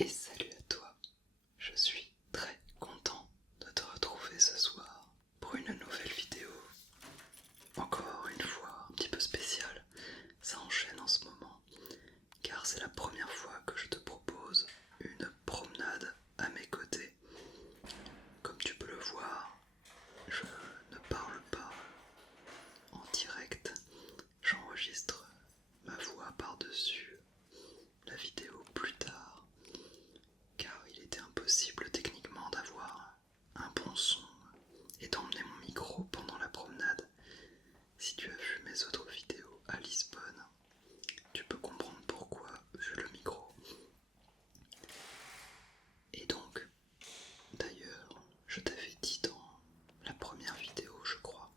Et salut à toi, je suis très content de te retrouver ce soir pour une nouvelle vidéo. Encore une fois, un petit peu spéciale, ça enchaîne en ce moment, car c'est la première fois que je te propose une promenade à mes côtés. Comme tu peux le voir, je ne parle pas en direct, j'enregistre ma voix par-dessus la vidéo plus tard, car il était impossible techniquement d'avoir un bon son et d'emmener mon micro pendant la promenade. Si tu as vu mes autres vidéos à Lisbonne, tu peux comprendre pourquoi, vu le micro. Et donc, d'ailleurs, je t'avais dit dans la première vidéo, je crois,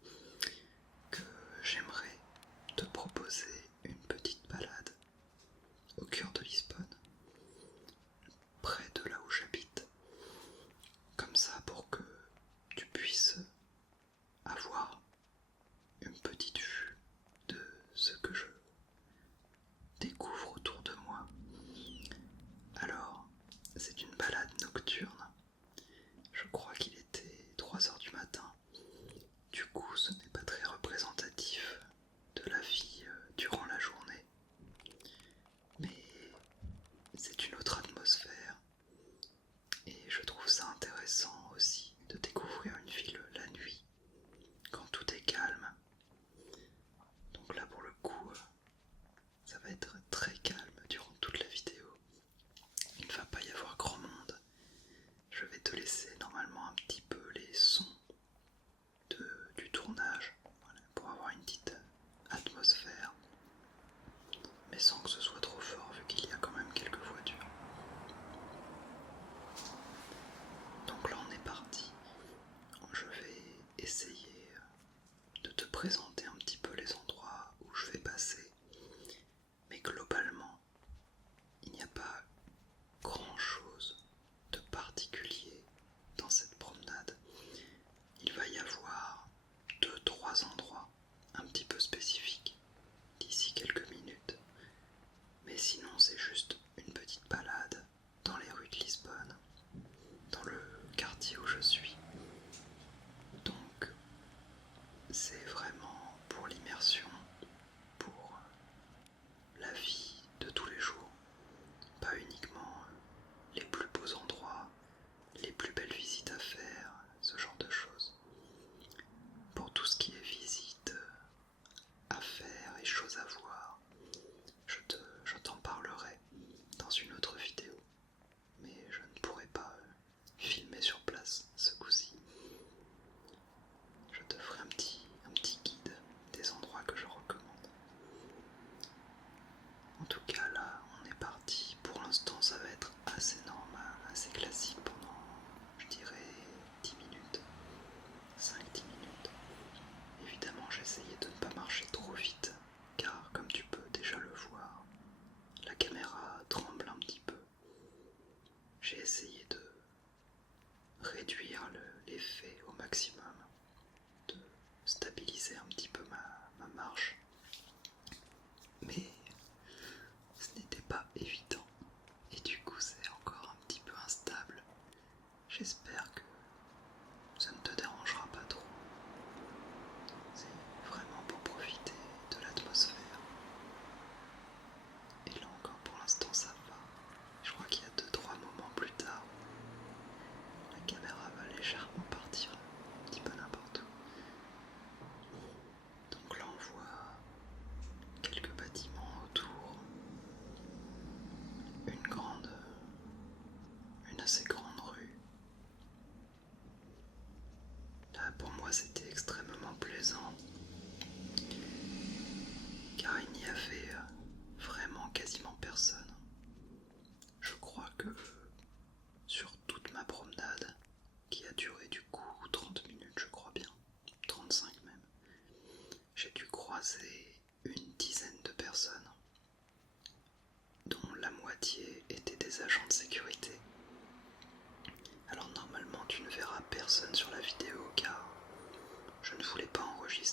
que j'aimerais te proposer une petite balade au cœur de Lisbonne, près de là où j'habite, comme ça pour que tu puisses avoir une petite vue de ce que je découvre autour de moi. Alors, c'est une balade nocturne. Je crois qu'il était 3 heures du matin. Du coup, ce n'est pas très représentatif de la vie durant la journée. Mais c'est une autre atmosphère. Et je trouve ça intéressant aussi de découvrir une ville la nuit, quand tout est calme. Donc là, pour le coup, ça va être très calme durant toute la vidéo. Il ne va pas y avoir grand monde. Je vais te laisser normalement un petit peu les sons du tournage, voilà, pour avoir une petite atmosphère, mais sans que ce soit trop fort vu qu'il y a quand même quelques voitures. Donc là on est parti. Je vais essayer de te présenter un petit peu les endroits où je vais passer, mais globalement il n'y a pas grand chose de particulier dans cette promenade. Il va y avoir 2-3 endroits un petit peu spécifiques d'ici quelques minutes, mais sinon c'est juste une petite balade dans les rues de Lisbonne, dans le quartier où je suis. Donc c'est vraiment pour l'immersion, pour la vie de tous les jours, pas uniquement les plus beaux endroits, les plus belles visites à faire, ce genre de choses. Pour tout ce qui est visite à faire et choses à voir, je t'en parlerai dans une autre vidéo, mais je ne pourrai pas filmer sur place ce coup-ci. Je te ferai un petit guide des endroits que je recommande. En tout cas là, on est parti. Pour l'instant ça va être assez normal, assez classique pendant, je dirais, 10 minutes, 5-10 minutes. Évidemment j'essayais de ne pas marcher trop vite, car comme tu peux déjà le voir, la caméra tremble un petit peu. J'ai essayé de réduire l'effet au maximum, de stabiliser un petit peu ma marche, mais ce n'était pas évident et du coup c'est encore un petit peu instable. J'espère que ça ne te dérangera pas trop. C'est vraiment pour profiter de l'atmosphère. Et là encore pour l'instant ça va. Je crois qu'il y a 2-3 moments plus tard, la caméra va légèrement partir un petit peu n'importe où. Donc là on voit quelques bâtiments autour, une assez grande rue. Là pour moi c'était extrêmement plaisant, car il n'y avait vraiment quasiment personne. Je crois que sur toute ma promenade, qui a duré du coup 30 minutes je crois bien, 35 même, j'ai dû croiser une dizaine de personnes, dont la moitié étaient des agents de sécurité. Alors normalement tu ne verras personne sur la vidéo car je ne voulais pas enregistrer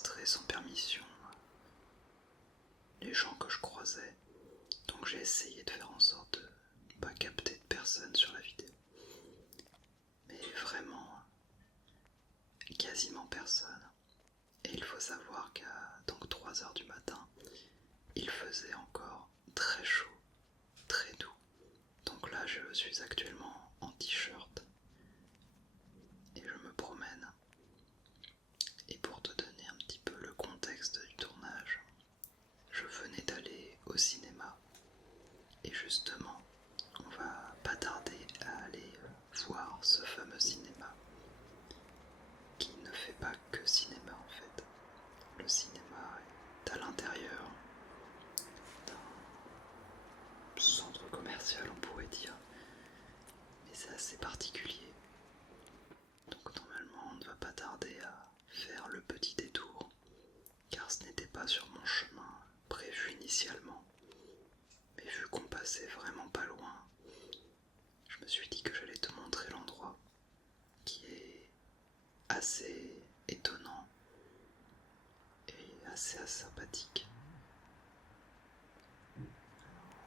faisait encore très chaud, très doux. Donc là, je suis actuellement en t-shirt et je me promène. Et pour te donner un petit peu le contexte du tournage, je venais d'aller au cinéma et justement, on va pas tarder à aller voir ce fameux cinéma qui ne fait pas que cinéma en fait. Le cinéma est à l'intérieur d'un centre commercial, on pourrait dire, mais c'est assez particulier. Donc normalement, on ne va pas tarder à faire le petit détour, car ce n'était pas sur mon chemin prévu initialement. Mais vu qu'on passait vraiment pas loin, je me suis dit que j'allais te montrer l'endroit qui est assez étonnant et assez sympathique.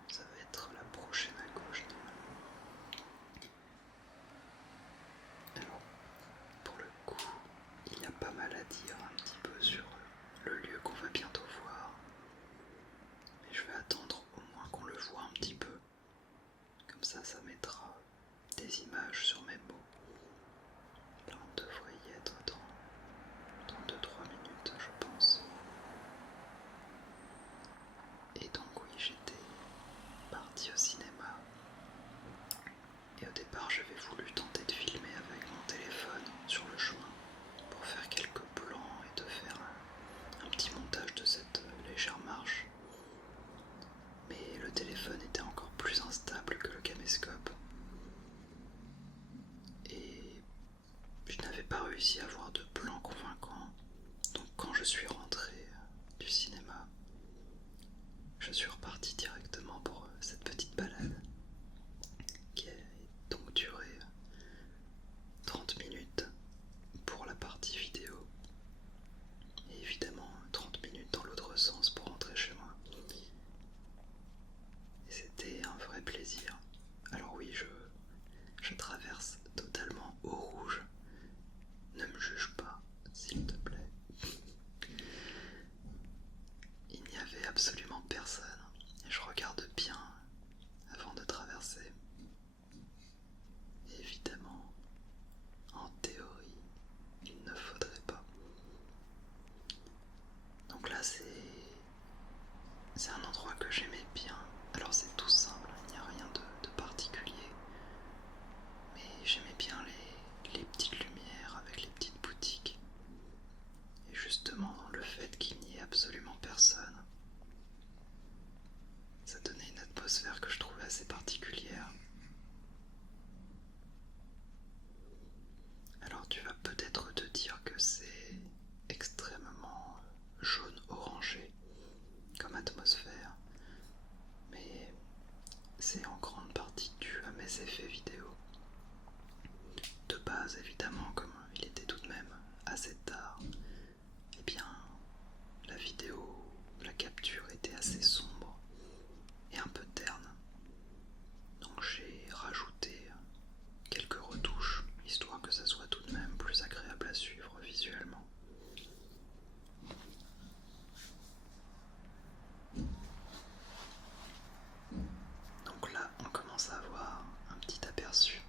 Ça va être la prochaine à gauche normalement. Alors, pour le coup, il y a pas mal à dire un petit peu sur le lieu qu'on va bientôt voir. Mais je vais attendre au moins qu'on le voit un petit peu. Comme ça mettra des images sur mes mots. Là, on devrait y être dans 2-3 minutes, je pense. Et donc oui, j'étais parti au cinéma. Et au départ, j'avais voulu tenter de filmer avec mon téléphone sur le chemin pour faire quelques plans et de faire un petit montage de cette légère marche. Mais le téléphone était encore plus instable que le caméscope. Et je n'avais pas réussi à avoir de plan convaincant. Donc quand je suis rentré du cinéma, je suis reparti directement pour cette petite balade qui a donc duré 30 minutes pour la partie vidéo et évidemment 30 minutes dans l'autre sens pour rentrer chez moi. Et c'était un vrai plaisir. Alors oui, je traverse totalement au rouge. Ne me juge pas, s'il te plaît. Il n'y avait absolument personne. Et je regarde bien avant de traverser. Et évidemment, en théorie, il ne faudrait pas. Donc là, c'est un endroit que j'aimais bien. Alors c'est tout simple, il n'y a rien de particulier. Mais j'aimais bien les petites lumières avec les petites boutiques. Et justement, le fait qu'il n'y ait absolument personne, ça donnait une atmosphère que je trouvais assez particulière. Alors tu vas peut-être te dire que c'est extrêmement jaune-orangé comme atmosphère, mais c'est en grande partie dû à mes effets vidéo. De base, évidemment, comme il était tout de même assez tard, eh bien, la vidéo, la capture était assez sombre et un peu terne. Donc j'ai rajouté quelques retouches, histoire que ça soit tout de même plus agréable à suivre visuellement. Donc là, on commence à avoir un petit aperçu.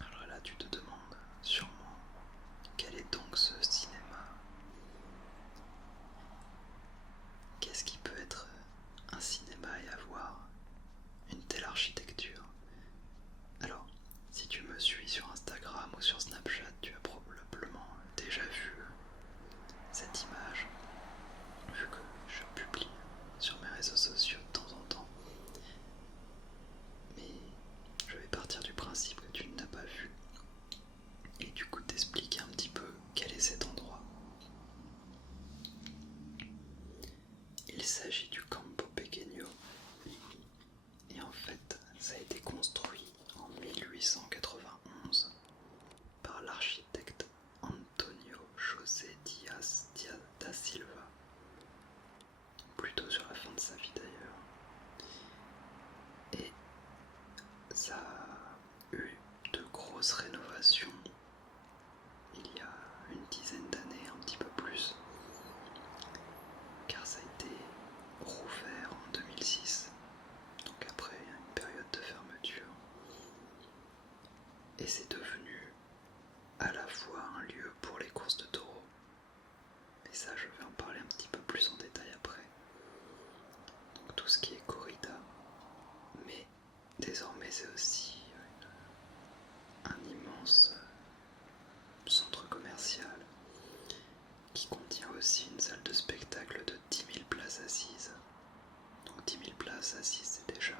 Alors là, tu te demandes et c'est devenu à la fois un lieu pour les courses de taureaux, et ça je vais en parler un petit peu plus en détail après. Donc tout ce qui est corrida, mais désormais c'est aussi un immense centre commercial qui contient aussi une salle de spectacle de 10 000 places assises. Donc 10 000 places assises, c'est déjà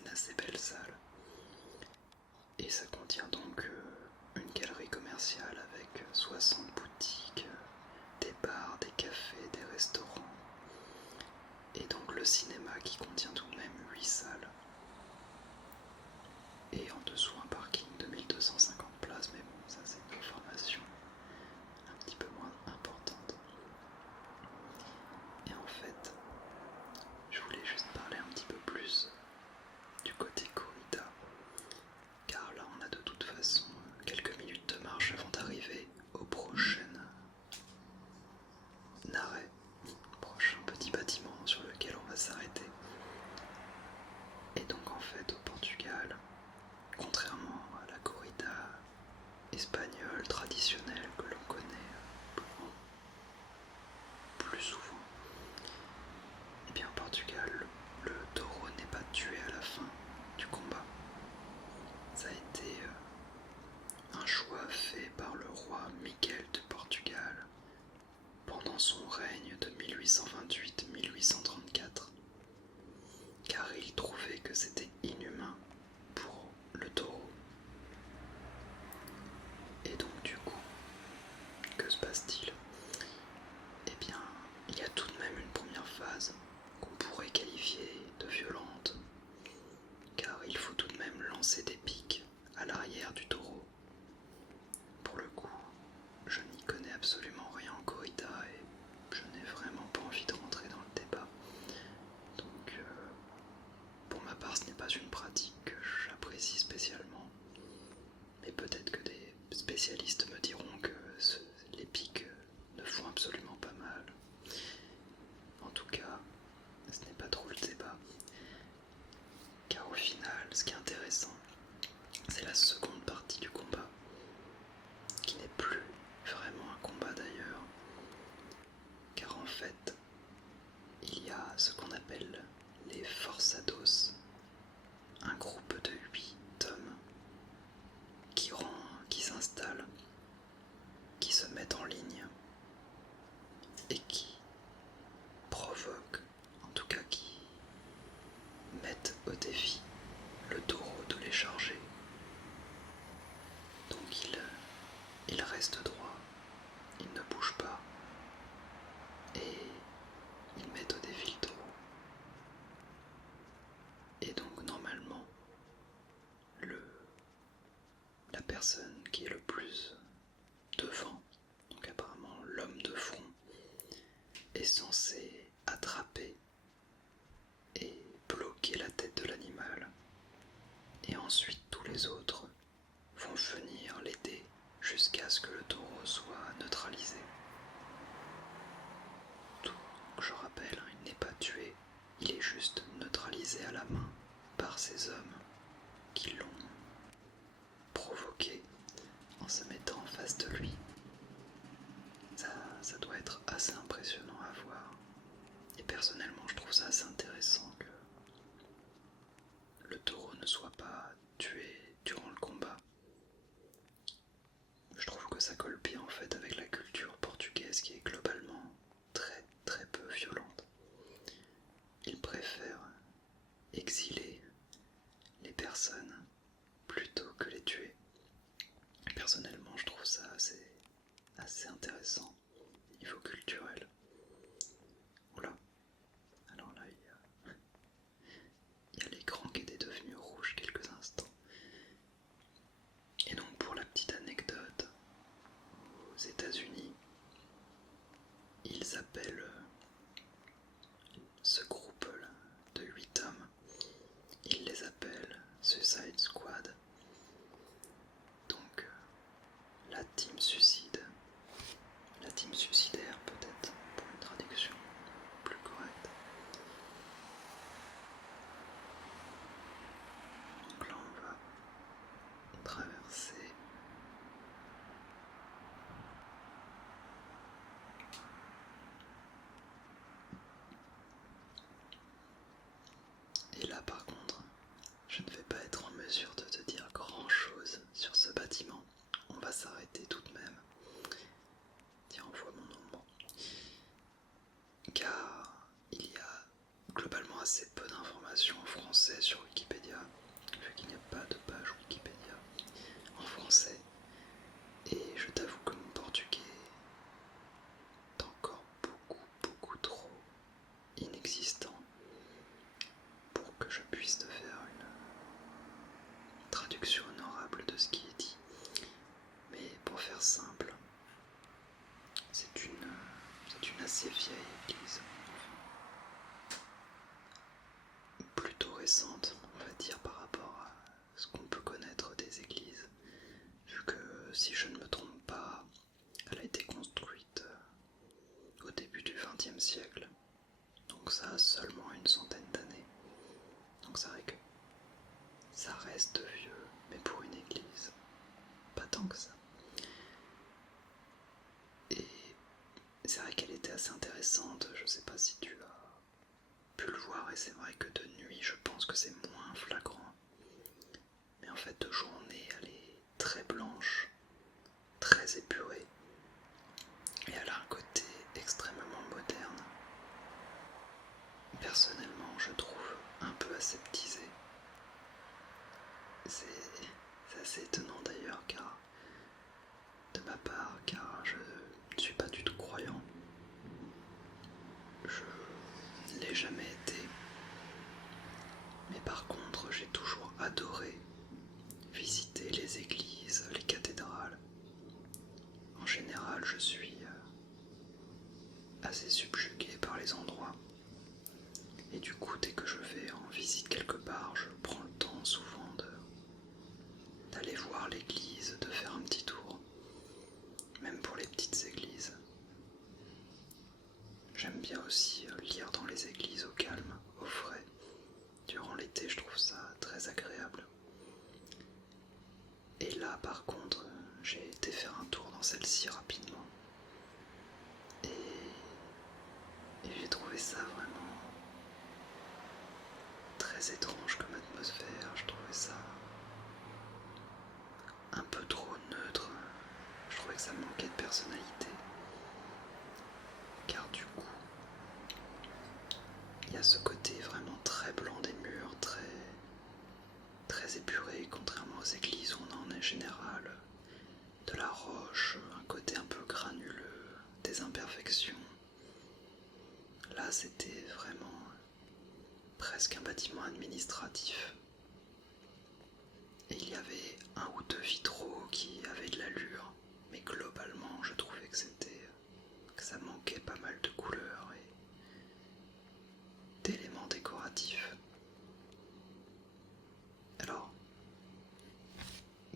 une assez belle salle. Et ça contient donc une galerie commerciale avec 60 boutiques, des bars, des cafés, des restaurants. Et donc le cinéma qui contient tout de même 8 salles. Et en dessous un parking de 1250 places, mais bon, ça c'est une information un petit peu moins importante. Et en fait, je voulais juste parler un petit peu plus du côté corrida, car là on a de toute façon quelques minutes de marche avant d'arriver au prochain arrêt, prochain petit bâtiment sur lequel on va s'arrêter. Et donc en fait au Portugal, contrairement à la corrida espagnole traditionnelle que l'on connaît plus souvent, et bien au Portugal le taureau n'est pas tué à la fin du combat. Ça a été un choix fait par le roi Miguel de Portugal pendant son règne de 1828-1834, car il trouvait que c'était inhumain pour le taureau. Et donc du coup, que se passe-t-il? Eh bien, il y a tout de même une première phase qu'on pourrait qualifier de violente, car il faut tout de même lancer des piques à l'arrière du taureau. Pour le coup, je n'y connais absolument rien en corrida et je n'ai vraiment pas envie de rentrer dans le débat. Donc, pour ma part, ce n'est pas une pratique que j'apprécie spécialement. Mais peut-être que des spécialistes me diront que les piques ne font absolument pas mal. En tout cas, ce n'est pas trop le débat. Car au final, ce qui est intéressant, c'est la seconde partie du combat, qui n'est plus vraiment un combat d'ailleurs, car en fait, il y a ce qu'on appelle les forçados, un groupe de 8 hommes qui s'installent, qui se mettent en ligne et qui provoquent, en tout cas qui mettent au défi le taureau de les charger. Donc il reste droit, il ne bouge pas et il met au défi le taureau. Et donc normalement, la personne qui est le plus devant, donc apparemment l'homme de front, est censé attraper et bloquer la tête de l'animal. Et ensuite tous les autres vont venir l'aider jusqu'à ce que le taureau soit neutralisé. Donc je rappelle, il n'est pas tué, il est juste neutralisé à la main par ces hommes qui l'ont provoqué en se mettant en face de lui. Ça doit être assez impressionnant à voir. Et personnellement, je trouve ça assez intéressant que le taureau ne soit pas tué durant le combat. Je trouve que ça colle bien en fait avec la culture portugaise qui est globalement très très peu violente. Ils préfèrent exiler les personnes plutôt que les tuer. Et personnellement, je trouve ça assez intéressant niveau culturel. Oula, alors là il y a l'écran qui était devenu rouge quelques instants. Et donc pour la petite anecdote, aux États-Unis, ils appellent ce groupe de 8 hommes, ils les appellent Suicide Squad. Donc la team suicide, la team suicidaire peut-être, pour une traduction plus correcte. Donc là on va traverser commencer. Et là par contre, je ne vais pas être en mesure de te dire grand chose sur ce bâtiment. On va s'arrêter tout de même. Tiens, envoie mon nom. Car il y a globalement assez peu d'informations en français sur Wikipédia, vu qu'il n'y a pas de page Wikipédia en français. Et je t'avoue que mon portugais est encore beaucoup trop inexistant pour que je puisse te faire une traduction honorable de ce qui est dit. Mais pour faire simple, c'est une assez vieille église, plutôt récente, on va dire, par rapport à ce qu'on peut connaître des églises, vu que, si je ne me trompe pas, elle a été construite au début du XXe siècle, donc ça a seulement une centaine d'années. Donc c'est vrai que ça reste vieux, mais pour une église, pas tant que ça. Et c'est vrai qu'elle était assez intéressante, je sais pas si tu as pu le voir, et c'est vrai que de nuit je pense que c'est moins flagrant. Mais en fait de journée elle est très blanche, très épurée, et elle a un côté extrêmement moderne. Personnellement je trouve un peu aseptisé. C'est assez étonnant d'ailleurs, car de ma part, car je ne suis pas du tout croyant. Je ne l'ai jamais été. Mais par contre, j'ai toujours adoré visiter les églises, les cathédrales. En général, je suis assez subjugué par les endroits. Et du coup, dès que je vais en visite quelque part, je prends le temps souvent d'aller voir l'église, de faire un petit tour. Même pour les petites églises. J'aime bien aussi lire dans les églises au calme, au frais. Durant l'été, je trouve ça très agréable. Et là, par contre, j'ai été faire un tour dans celle-ci rapidement. Et j'ai trouvé ça vraiment très étrange comme atmosphère. Je trouvais ça un peu trop neutre. Je trouvais que ça manquait de personnalité. Car du coup, il y a ce côté vraiment très blanc des murs, très épuré, contrairement aux églises où on a en général de la roche, un côté un peu granuleux, des imperfections. Là, c'était vraiment presque un bâtiment administratif. Et il y avait un ou deux vitraux qui avaient de l'allure, mais globalement, je trouvais que ça manquait pas mal de couleurs et d'éléments décoratifs. Alors,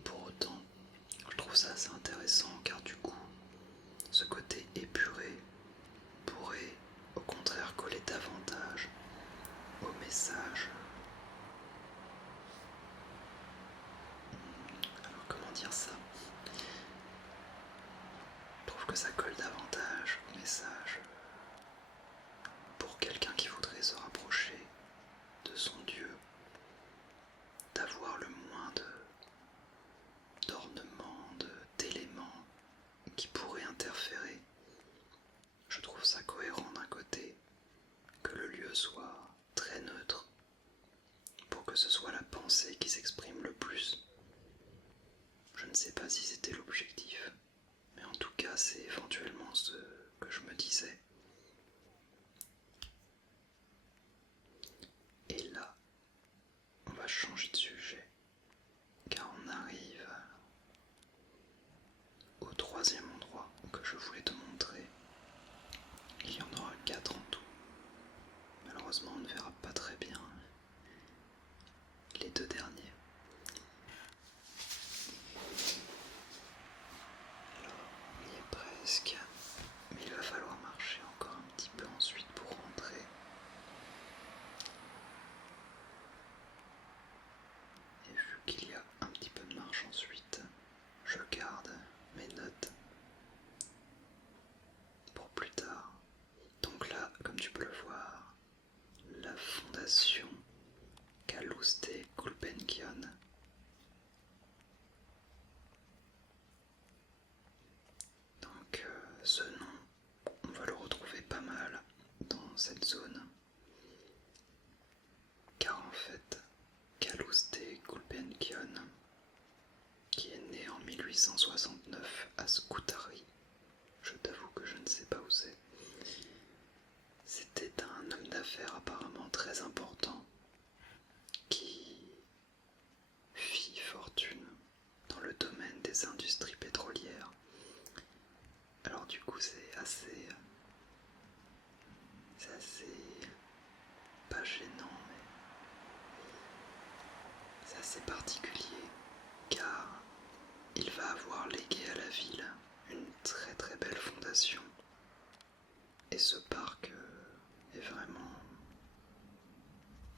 pour autant, je trouve ça assez intéressant, car du coup, ce côté épuré pourrait au contraire coller davantage au message. Alors comment dire ça? Je trouve que ça colle davantage au message pour quelqu'un qui voudrait se rapprocher de son Dieu, d'avoir le moins d'ornements, d'éléments qui pourraient interférer. Je trouve ça cohérent d'un côté, que le lieu soit très neutre, pour que ce soit la pensée qui s'exprime le plus. Je ne sais pas si c'était l'objectif, mais en tout cas c'est éventuellement ce que je me disais. Et là, on va changer de sujet, car on arrive au troisième endroit que je voulais te montrer. Il y en aura 4 en tout. Malheureusement, on ne verra pas très bien les 2 derniers. Alors, on y est presque, mais il va falloir marcher encore un petit peu ensuite pour rentrer. cette zone, car en fait, Calouste Gulbenkian, qui est né en 1869 à Scutari, je t'avoue que je ne sais pas où c'est, c'était un homme d'affaires apparemment très important qui fit fortune dans le domaine des industries pétrolières. Alors du coup c'est assez pas gênant, mais c'est assez particulier car il va avoir légué à la ville une très très belle fondation et ce parc est vraiment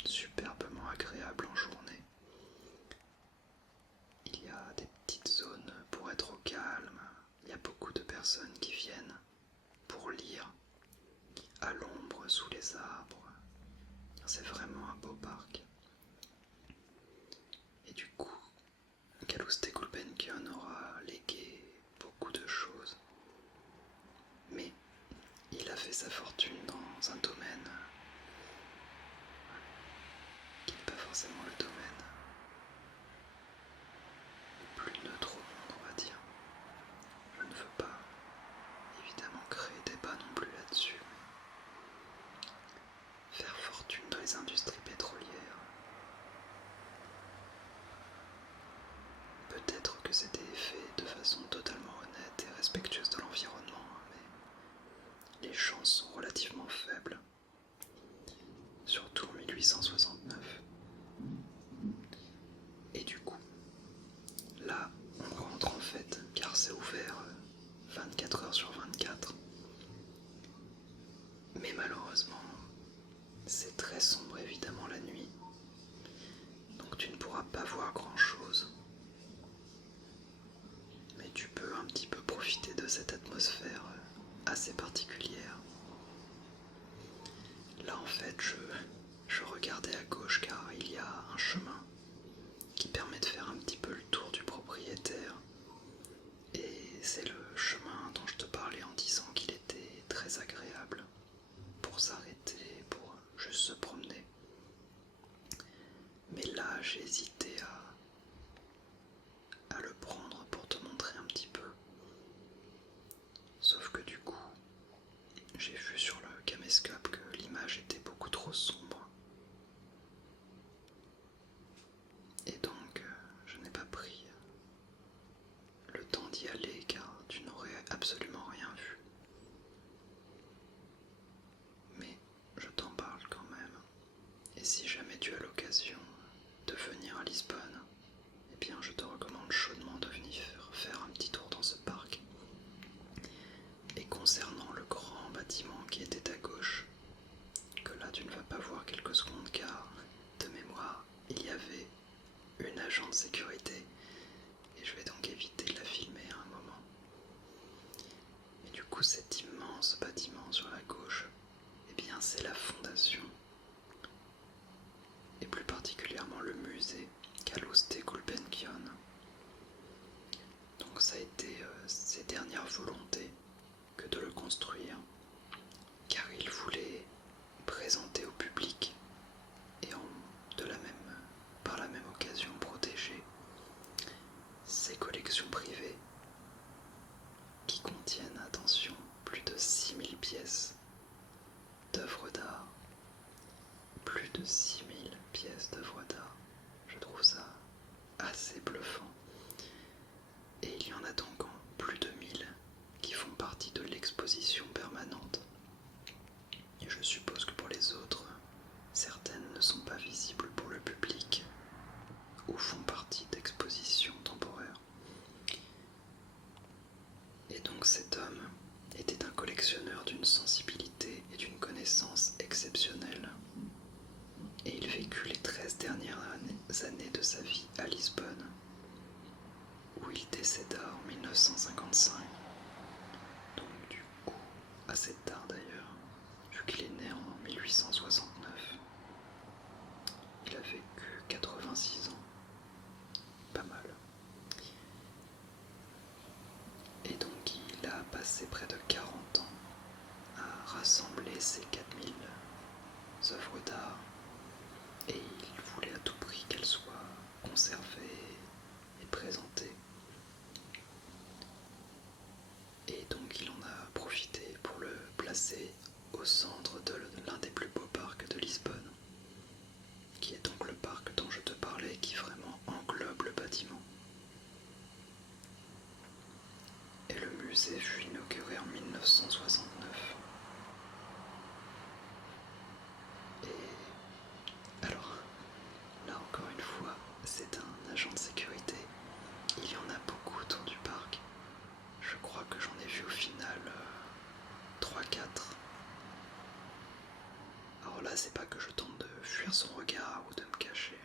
superbement agréable en journée. Il y a des petites zones pour être au calme, il y a beaucoup de personnes qui viennent pour lire à l'ombre sous les arbres. C'est vraiment un beau parc. Et du coup, Calouste Gulbenkian aura légué beaucoup de choses, mais il a fait sa fortune dans un domaine qui n'est pas forcément le domaine le plus neutre au monde, on va dire. Je ne veux pas évidemment créer débat non plus là-dessus. Faire fortune dans les industries pétrolières, peut-être que c'était fait de façon totalement honnête et respectueuse de l'environnement, mais les chances sont relativement faibles, surtout en 1869. Et du coup, là, on rentre en fait, car c'est ouvert 24 heures sur 24. Mais malheureusement, c'est très sombre évidemment la nuit, donc tu ne pourras pas voir grand-chose. Mais tu peux un petit peu profiter de cette atmosphère assez particulière. Là en fait, je regardais à gauche car il y a un chemin qui permet de faire un petit peu le tour du propriétaire. Et c'est le chemin dont je te parlais en disant qu'il était très agréable pour s'arrêter, pour juste se promener. Mais là, j'ai hésité à le prendre pour te montrer un petit peu. Sauf que du coup, j'ai vu sur le caméscope que l'image était beaucoup trop sombre. Et donc, je n'ai pas pris le temps d'y aller car tu n'aurais absolument rien vu. Mais je t'en parle quand même. Et si jamais tu as l'occasion de venir à Lisbonne, eh bien je te recommande chaudement de venir faire un petit tour dans ce parc. Et concernant le grand bâtiment qui était à gauche, que là tu ne vas pas voir quelques secondes car, de mémoire, il y avait une agent de sécurité et je vais donc éviter de la filmer à un moment. Mais du coup cet immense bâtiment sur la gauche, eh bien c'est la fondation et plus particulièrement le musée Calouste Gulbenkian. Donc ça a été ses dernières volontés que de le construire, car il voulait présenter au public et par la même occasion protéger ses collections privées qui contiennent, attention, plus de 6000 pièces d'œuvres d'art. Plus de 6000 pièces d'œuvres d'art. Je trouve ça assez bluffant. Et il y en a donc en plus de 1000 qui font partie de l'exposition permanente. Et je suppose que pour les autres, certaines ne sont pas visibles pour le public ou font partie d'expositions temporaires. Et donc cet homme était un collectionneur d'une sensibilité et d'une connaissance exceptionnelles. Et il vécut les 13 dernières années de sa vie à Lisbonne, où il décéda en 1955. Donc du coup, assez tard d'ailleurs, vu qu'il est né en 1869. Il a vécu 86 ans. Pas mal. Et donc il a passé près de 40 ans à rassembler ces 4000 œuvres d'art et il voulait à tout prix qu'elles soient conservées et présentées. Et donc il en a profité pour le placer au centre de l'un des plus beaux parcs de Lisbonne, qui est donc le parc dont je te parlais, qui vraiment englobe le bâtiment. Et le musée fut inauguré en 1969. Et alors, là encore une fois, c'est un agent de sécurité. Il y en a beaucoup autour du parc. Je crois que j'en ai vu au final 3-4. Alors là, c'est pas que je tente de fuir son regard ou de me cacher.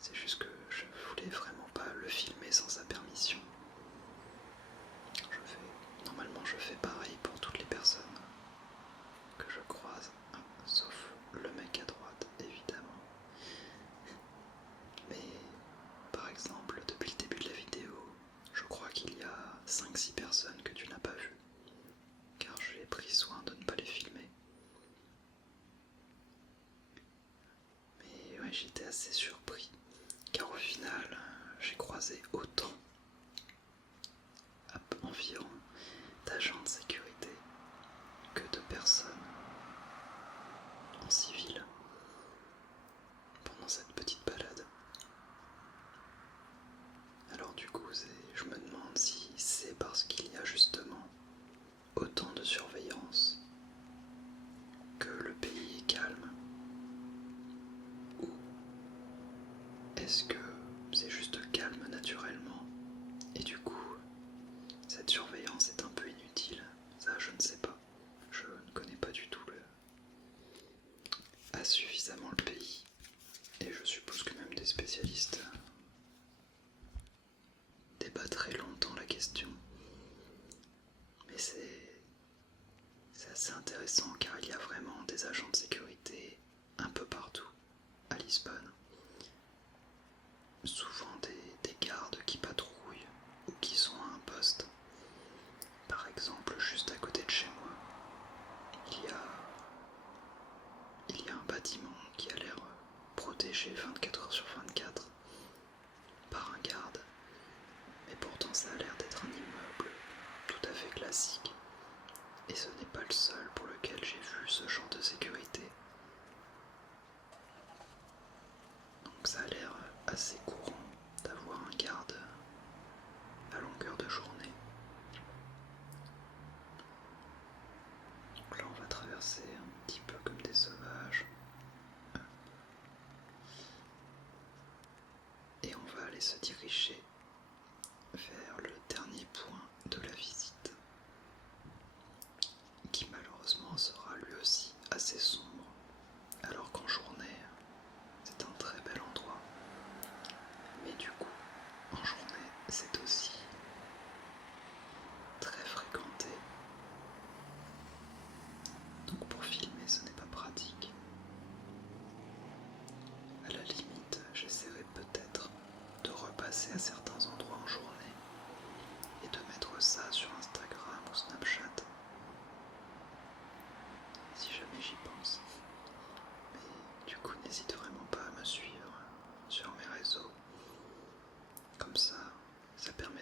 C'est juste que je voulais vraiment pas le filmer sans sa permission. Normalement, je fais pareil pour toutes les personnes que je croise, sauf le mec à droite, évidemment. Mais, par exemple, depuis le début de la vidéo, je crois qu'il y a 5-6 personnes que tu n'as pas vues, car j'ai pris soin de ne pas les filmer. Mais ouais, j'étais assez surpris, car au final, j'ai croisé autant, environ, d'agents de sécurité que de personnes en civil pendant cette petite balade. Alors du coup, je me demande si c'est parce qu'il y a justement autant de surveillance que le pays est calme, ou est-ce que c'est juste calme naturellement et du coup cette surveillance est un peu inutile. Ça, je ne sais pas. Je ne connais pas du tout suffisamment le pays. Et je suppose que même des spécialistes débattraient longtemps la question. Mais c'est assez intéressant car il y a vraiment des agents de sécurité un peu partout à Lisbonne. Souvent des gardes qui patrouillent ou qui sont à un poste. Par exemple, juste à côté de chez moi, il y a un bâtiment qui a l'air protégé 24 heures sur 24 par un garde. Mais pourtant ça a l'air d'être un immeuble tout à fait classique. Et ce n'est pas le seul pour lequel j'ai vu ce genre de sécurité. Donc ça a l'air assez courant d'avoir un garde à longueur de journée. Donc là on va traverser un petit peu comme des sauvages. Et on va aller se diriger vers le dernier point de la visite, qui malheureusement sera lui aussi assez sombre, alors qu'en journée c'est un très bel endroit. Mais du coup, en journée c'est aussi très fréquenté. Donc pour filmer ce n'est pas pratique. À la limite, j'essaierai peut-être de repasser à certains endroits en journée et de mettre ça sur Instagram ou Snapchat, si jamais j'y pense. Mais du coup, n'hésite vraiment pas à me suivre sur mes réseaux. Comme ça permet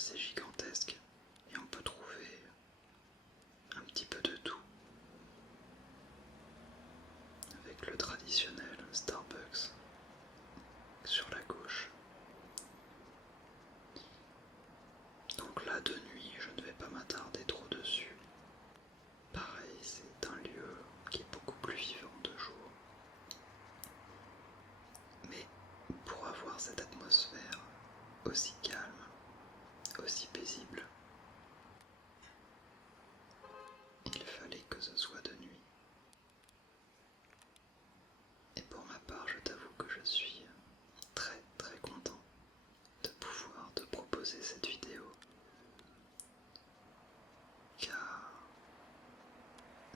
assez gigantesque et on peut trouver un petit peu de tout. Avec le traditionnel Starbucks sur la gauche. Donc là, de nuit, je ne vais pas m'attarder trop dessus. Pareil, c'est un lieu qui est beaucoup plus vivant de jour. Mais pour avoir cette atmosphère aussi calme, aussi paisible, il fallait que ce soit de nuit. Et pour ma part, je t'avoue que je suis très très content de pouvoir te proposer cette vidéo, car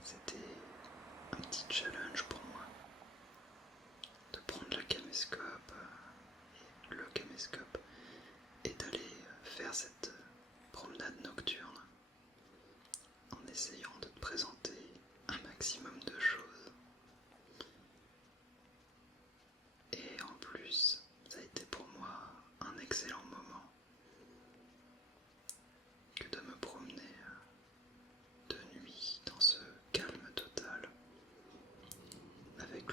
c'était un petit challenge pour moi de prendre la caméscope, le caméscope, et d'aller faire cette promenade nocturne en essayant de te présenter un maximum de choses. Et en plus, ça a été pour moi un excellent moment que de me promener de nuit dans ce calme total, avec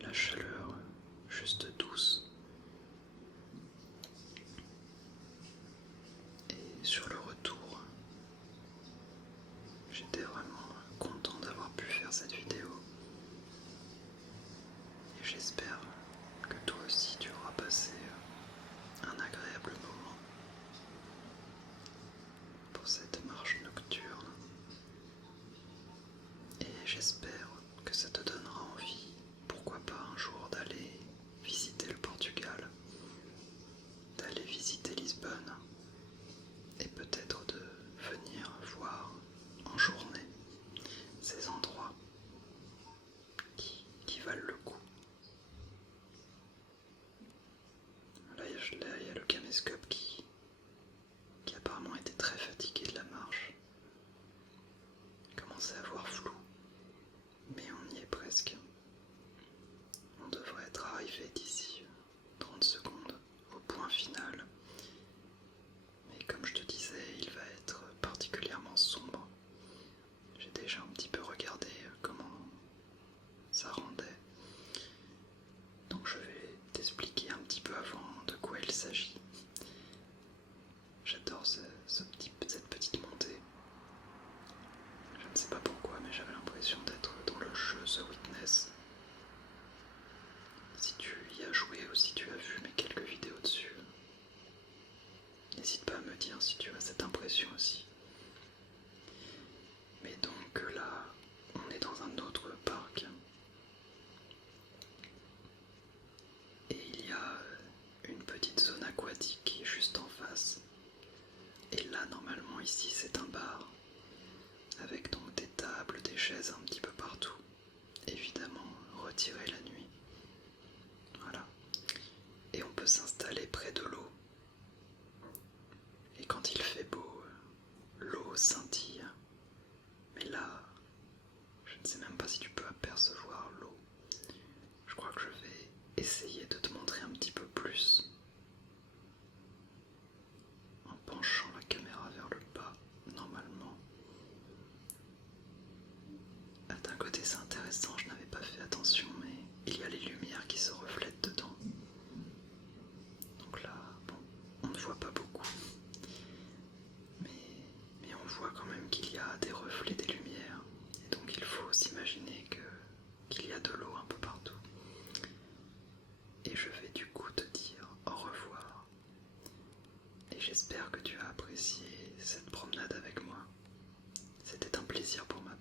la chaleur juste douce. Et sur le retour, j'étais vraiment content d'avoir pu faire cette vidéo. Et j'espère que toi aussi tu auras passé un agréable moment pour cette marche nocturne. Et j'espère que ça te donnera envie, pourquoi pas un jour, d'aller visiter le Portugal, d'aller visiter Lisbonne, et peut-être de venir voir en journée ces endroits qui valent le coup. Là, il y a le caméscope qui apparemment était très fatigué de la marche. Il commençait à voir flou, mais on y est presque. On devrait être arrivé d'ici 30 secondes au point final. Mais comme je te disais, il va être particulièrement sombre. J'ai déjà un petit peu regardé comment ça rendait. Donc je vais t'expliquer un petit peu avant de quoi il s'agit. J'adore cette petite montée. Je ne sais pas pourquoi, mais j'avais l'impression d'être dans le jeu The Witness. Si tu y as joué ou si tu as vu mes quelques vidéos dessus, n'hésite pas à me dire si tu as cette impression aussi. Mais donc là, on est dans un autre parc. Et il y a une petite zone aquatique qui est juste en face. Et là, normalement, ici, c'est un bar. Avec donc des tables, des chaises un petit peu partout. Évidemment, retirées la nuit. Voilà. Et on peut s'installer près de l'eau. Et quand il fait beau, l'eau scintille. Mais là, je ne sais même pas si tu peux apercevoir l'eau. Je crois que je vais essayer de te montrer un petit peu plus en penchant la caméra vers le bas, normalement. D'un côté c'est intéressant, je n'avais pas fait attention, mais il y a les lumières qui se reflètent dedans. Donc là, bon, on ne voit pas beaucoup, mais on voit quand même qu'il y a des reflets des lumières, et donc il faut s'imaginer qu'il y a de l'eau un peu partout. Et je vais du coup te dire au revoir, et j'espère que tu as apprécié cette promenade avec moi. C'était un plaisir pour ma